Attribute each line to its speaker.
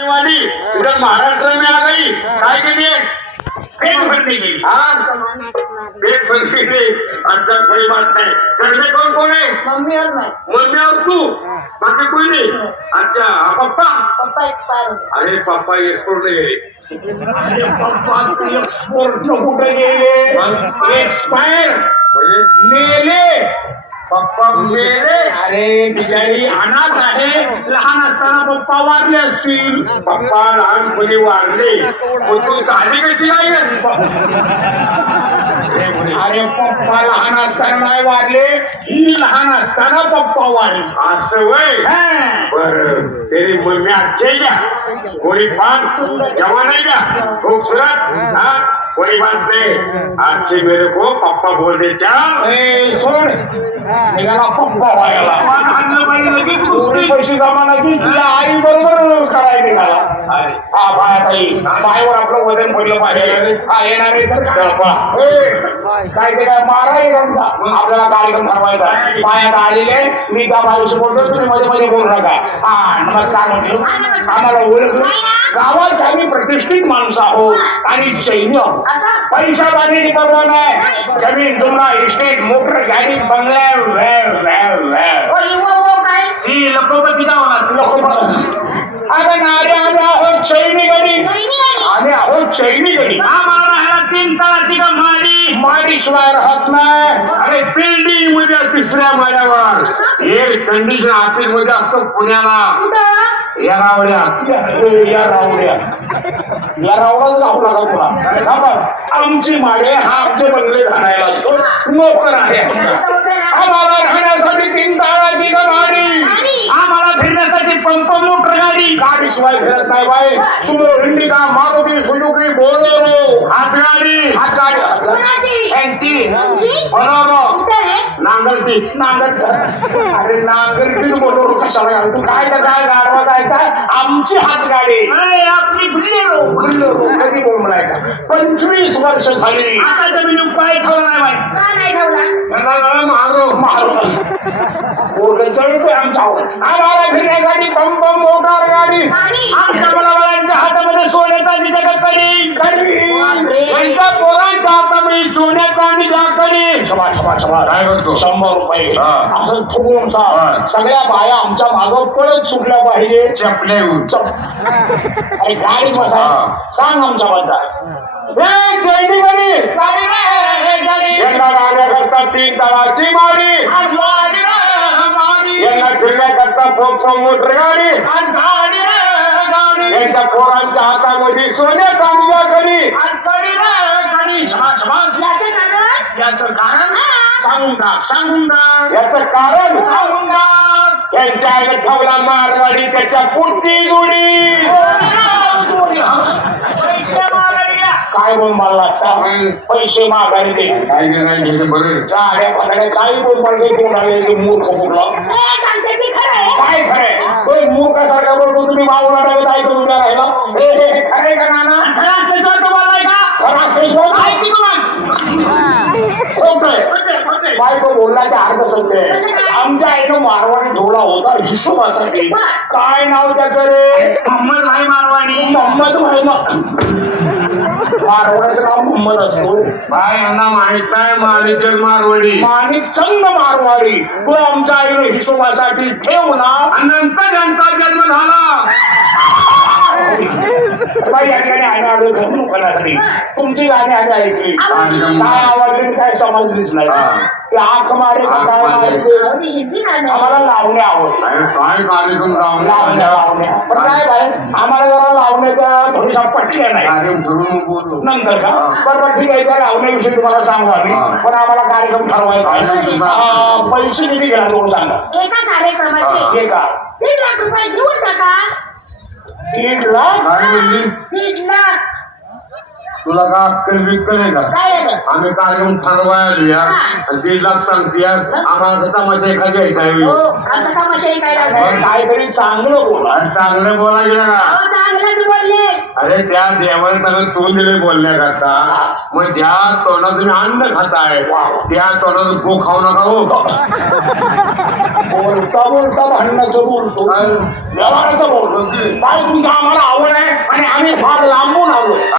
Speaker 1: वाली उधर महाराष्ट्र में आ गई। काय के लिए? पेट भरने के लिए हाँ? पेट भरने के अच्छा कोई बात नहीं। घर में कौन कौन है?
Speaker 2: मम्मी और मैं।
Speaker 1: मम्मी और तू? बाकी कोई नहीं? अच्छा हाँ, पप्पा?
Speaker 2: पप्पा एक्सपायर हो गए।
Speaker 1: अरे पप्पा एक्सपोर्ट गेले
Speaker 3: अरे पप्पा तू एक्सपोर्ट कुठे गेले एक्सपायर
Speaker 1: म्हणजे
Speaker 3: मेले?
Speaker 1: पप्पा मेले
Speaker 3: अरे बिचारी अनाथ आहे. लहान असताना पप्पा वारले असतील.
Speaker 1: पप्पा लहानपणी वारले. तू झाली कशी काय
Speaker 3: अरे पप्पा लहान असताना नाही वारले. ही लहान असताना पप्पा वारले.
Speaker 1: असं वय. पर तेरी मम्मी अच्छी है क्या कोई बात जवान है क्या खूबसूरत कोई बात नहीं आज से मेरे को पप्पा बोल दे चल
Speaker 3: ए, सोड। निघाला पप्पा व्हायला
Speaker 1: आणलं पाहिजे लगेच
Speaker 3: एवढे
Speaker 1: गोष्टी.
Speaker 3: पैसे जमा नाही तुझ्या आई बरोबर करायला निघाला. हा बाय ताई पायावर आपलं वजन पडलं पाहिजे. हा येणार आहे तर कळपा काय ते काय मारा आहे रंगा आपल्याला कार्यक्रम ठरवायचा. पायात आलेले मी त्या बाईशी बोलतो तुम्ही मध्ये मध्ये बोलू नका. हा आम्हाला गावात आम्ही प्रतिष्ठित माणसं आहोत. आणि सैन्य. पैसा बांधण्याची परवा नाही जमीन जुमला इस्टेट मोटर गाडी
Speaker 2: युवा हो
Speaker 3: लखोपती गावाला लोक अरे नारे आम्ही आहोत
Speaker 2: आणि
Speaker 3: आम्ही आहोत सैनिकडी
Speaker 1: आम्हाला राहायला तीन तळाची का
Speaker 3: माडीशिवाय राहत नाही
Speaker 1: अरे बिल्डिंगमध्ये तिसऱ्या माळ्यावर एअर कंडिशन ऑफिसमध्ये असतो पुण्याला. या रावड्या.
Speaker 3: या- रावड्या. या रावडाच जाऊ नका पुन्हा थांबा. आमची माडे हा आमचे बंगले असतो नोकर आहे. आम्हाला राहण्यासाठी तीन ताळाची का माडी
Speaker 1: आम्हाला फिरण्यासाठी पंप मोटर गाडी
Speaker 3: गाडीशिवाय फिरत नाही बाई. Sumo Indica Maruti Suzuki Bolero
Speaker 1: हात गाडी
Speaker 3: हात गाडी
Speaker 2: कोणाची
Speaker 1: त्यांची
Speaker 2: तुमची?
Speaker 1: बरोबर
Speaker 2: कुठे आहे
Speaker 3: नांगर अरे नांगर बोलवलो कशाला घाल तू काय का काय गाडवा काय काय आमची हात गाडी
Speaker 1: आपली बिल्डिंग
Speaker 3: बोललो कधी बोंबलायचा. पंचवीस वर्ष झाली.
Speaker 1: आता जमीन पाय ठेवला नाही बाई.
Speaker 2: का नाही ठेवला?
Speaker 1: मारो.
Speaker 3: पोरग जळतोय आमचा आम्हाला फिरण्यासाठी पंप मोटार गाडी.
Speaker 1: आमच्या मुलाबाळांच्या हातामध्ये सोन्याचा आणि जगतकडी हातामध्ये काय करतो?
Speaker 3: शंभर रुपये.
Speaker 1: हा.
Speaker 3: असं सा.
Speaker 1: हा.
Speaker 3: सगळ्या बाया आमच्या मागं पळत सुटल्या पाहिजे.
Speaker 1: चपले.
Speaker 3: अरे गाडी बसा.
Speaker 1: हा.
Speaker 3: सांग आमच्या बद्दल.
Speaker 1: ए, जैनी गाडी यांना राहण्याकरता तीन तळाची माडी. यांना फिरण्याकरता पंप मोटर गाडी. यांच्या पोरांच्या हातामध्ये सोन्याचा आणि जगतकडी
Speaker 2: याचं कारण?
Speaker 3: याचं कारण सांगून टाक सांगून टाक
Speaker 1: याचं कारण?
Speaker 3: सांगून टाक
Speaker 1: यांच्या आईने ठेवला मारवाडी त्याच्या पुढची जोडी
Speaker 3: काय बोल मला पैसे मागायला दे.
Speaker 1: काय नाही बरं
Speaker 3: साड्या पाकड्या काही बोल मला कोणाला मूर्ख कुठला?
Speaker 2: ती खरं आहे.
Speaker 3: काय खरंय तो मूर्खासारखा बोलतो तुम्ही टाकत ऐकत उभ्या राहिला. हे खरंय का नाना?
Speaker 1: खरं असल्याशिवाय तो बोललाय का
Speaker 3: खरा श्रेष्ठ
Speaker 1: ऐक की तुम्हाला
Speaker 3: खोटंय बायको बोलला ते अर्ध सत्य आहे आमच्या आईनं मारवाडी ढोला होता हिशोबासाठी काय नाव त्याचं रे?
Speaker 1: मोहम्मद भाई मारवाडी.
Speaker 3: मोहम्मद भाई मारवाड्याचं नाव मोहम्मद असतो.
Speaker 1: भाई यांना माहीत आहे मालिकेत मारवाडी.
Speaker 3: माणिक चंद मारवाडी. तो आमच्या आईनं हिशोबासाठी ठेवला
Speaker 1: नंतर यांचा जन्म झाला.
Speaker 3: बाई या ठिकाणी आम्ही आलो धरून तुमची गाणी आम्ही ऐकली काय आवडली काय समजलीच नाही. ते आख मारे काय ते
Speaker 2: ती.
Speaker 3: आम्हाला लावणे आवडत
Speaker 1: काय कार्यक्रम
Speaker 3: लावण्या लावण्या पण काय भाई आम्हाला जरा लावण्याच्या थोडीशा पट्ट्या नाही नंतर का? बरं ठीक आहे त्या लावण्याविषयी तुम्हाला सांगू आम्ही. पण आम्हाला कार्यक्रम ठरवायचा पैसे किती घेणार थोडं सांगा
Speaker 2: एका कार्यक्रमाचे
Speaker 3: का
Speaker 2: दीड लाख रुपये देऊन टाका.
Speaker 3: दीड लाख?
Speaker 2: दीड लाख.
Speaker 1: तुला का अक्कल बिक्कल आहे का?
Speaker 2: काय
Speaker 1: आम्ही कार्यक्रम ठरवायला यार आणि दीड लाख सांगते यार आम्हाला तमाशा एखादी घ्यायचा आहे.
Speaker 2: हो काय
Speaker 3: काहीतरी चांगलं बोला.
Speaker 1: आणि चांगलं बोला गेलं ना
Speaker 2: अहो चांगलंच बोलले.
Speaker 1: अरे त्या देवाने त्याला तोंड दिले बोलण्याकरता. मग ज्या तोंडात तुम्ही अन्न खाताय त्या तोंडात गो खाऊ नका हो.
Speaker 3: बोलता बोलता भांडणाचं बोलतो. व्यवहाराचं बोलतो. काय तुमचं आम्हाला आवड आहे आणि आम्ही फार लांबून आलो